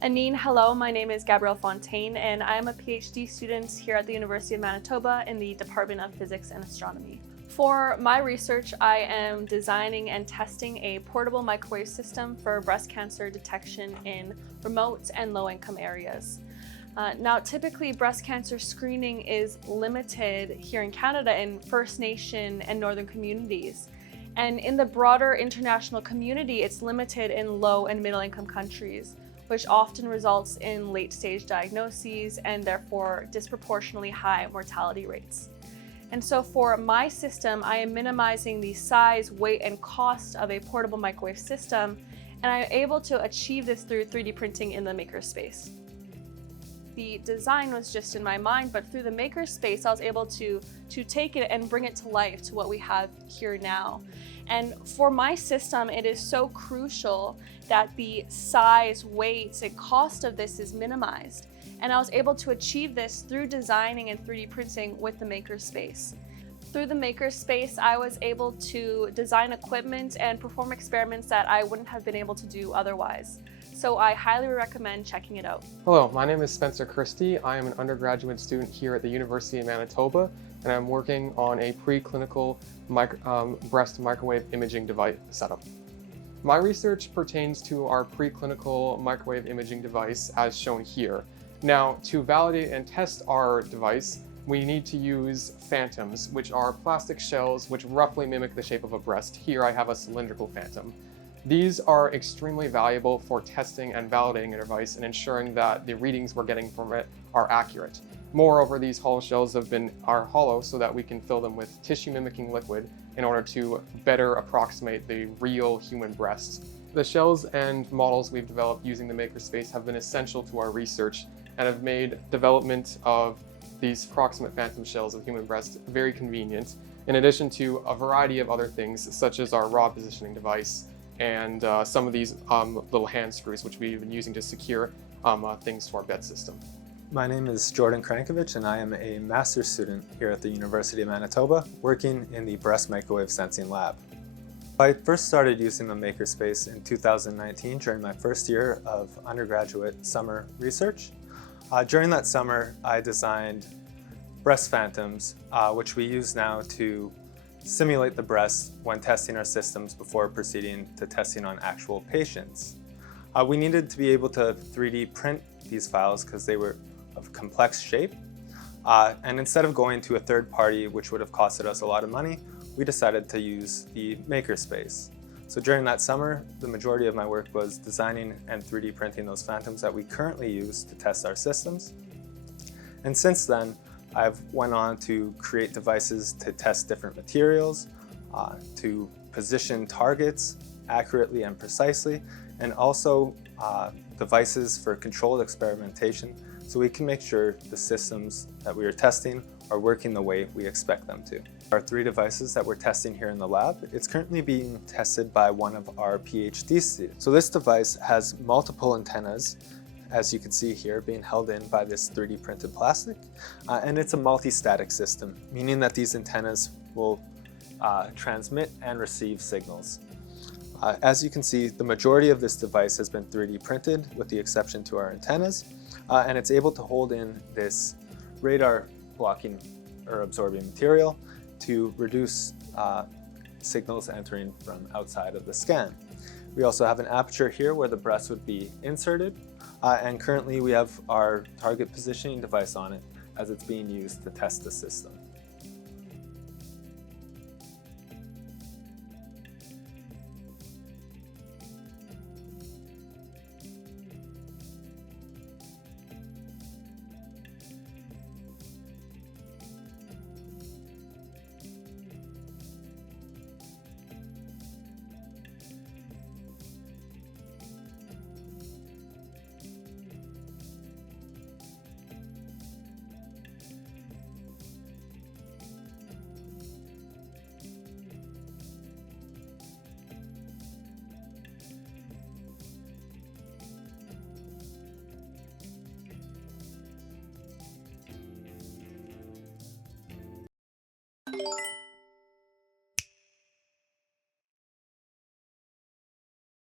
Anine, hello, my name is Gabrielle Fontaine and I am a PhD student here at the University of Manitoba in the Department of Physics and Astronomy. For my research, I am designing and testing a portable microwave system for breast cancer detection in remote and low-income areas. Now, typically breast cancer screening is limited here in Canada in First Nation and Northern communities. And in the broader international community, it's limited in low and middle income countries, which often results in late-stage diagnoses and therefore disproportionately high mortality rates. And so for my system, I am minimizing the size, weight, and cost of a portable microwave system, and I'm able to achieve this through 3D printing in the makerspace. The design was just in my mind, but through the makerspace, I was able to take it and bring it to life to what we have here now. And for my system, it is so crucial that the size, weight, and cost of this is minimized. And I was able to achieve this through designing and 3D printing with the makerspace. Through the makerspace, I was able to design equipment and perform experiments that I wouldn't have been able to do otherwise. So I highly recommend checking it out. Hello, my name is Spencer Christie. I am an undergraduate student here at the University of Manitoba, and I'm working on a preclinical breast microwave imaging device setup. My research pertains to our preclinical microwave imaging device as shown here. Now, to validate and test our device, we need to use phantoms, which are plastic shells which roughly mimic the shape of a breast. Here I have a cylindrical phantom. These are extremely valuable for testing and validating a device and ensuring that the readings we're getting from it are accurate. Moreover, these hollow shells are hollow so that we can fill them with tissue-mimicking liquid in order to better approximate the real human breast. The shells and models we've developed using the makerspace have been essential to our research and have made development of these proximate phantom shells of human breast very convenient, in addition to a variety of other things such as our raw positioning device and some of these little hand screws which we've been using to secure things to our bed system. My name is Jordan Krankovich and I am a master's student here at the University of Manitoba working in the breast microwave sensing lab. I first started using the makerspace in 2019 during my first year of undergraduate summer research. During that summer, I designed breast phantoms, which we use now to simulate the breast when testing our systems before proceeding to testing on actual patients. We needed to be able to 3D print these files because they were of complex shape. And instead of going to a third party, which would have costed us a lot of money, we decided to use the makerspace. So during that summer, the majority of my work was designing and 3D printing those phantoms that we currently use to test our systems. And since then, I've went on to create devices to test different materials, to position targets accurately and precisely, and also devices for controlled experimentation so we can make sure the systems that we are testing are working the way we expect them to. Our 3 devices that we're testing here in the lab, it's currently being tested by one of our PhD students. So this device has multiple antennas, as you can see here, being held in by this 3D printed plastic. And it's a multi-static system, meaning that these antennas will transmit and receive signals. As you can see, the majority of this device has been 3D printed with the exception to our antennas, and it's able to hold in this radar blocking or absorbing material to reduce signals entering from outside of the scan. We also have an aperture here where the breast would be inserted, and currently we have our target positioning device on it as it's being used to test the system.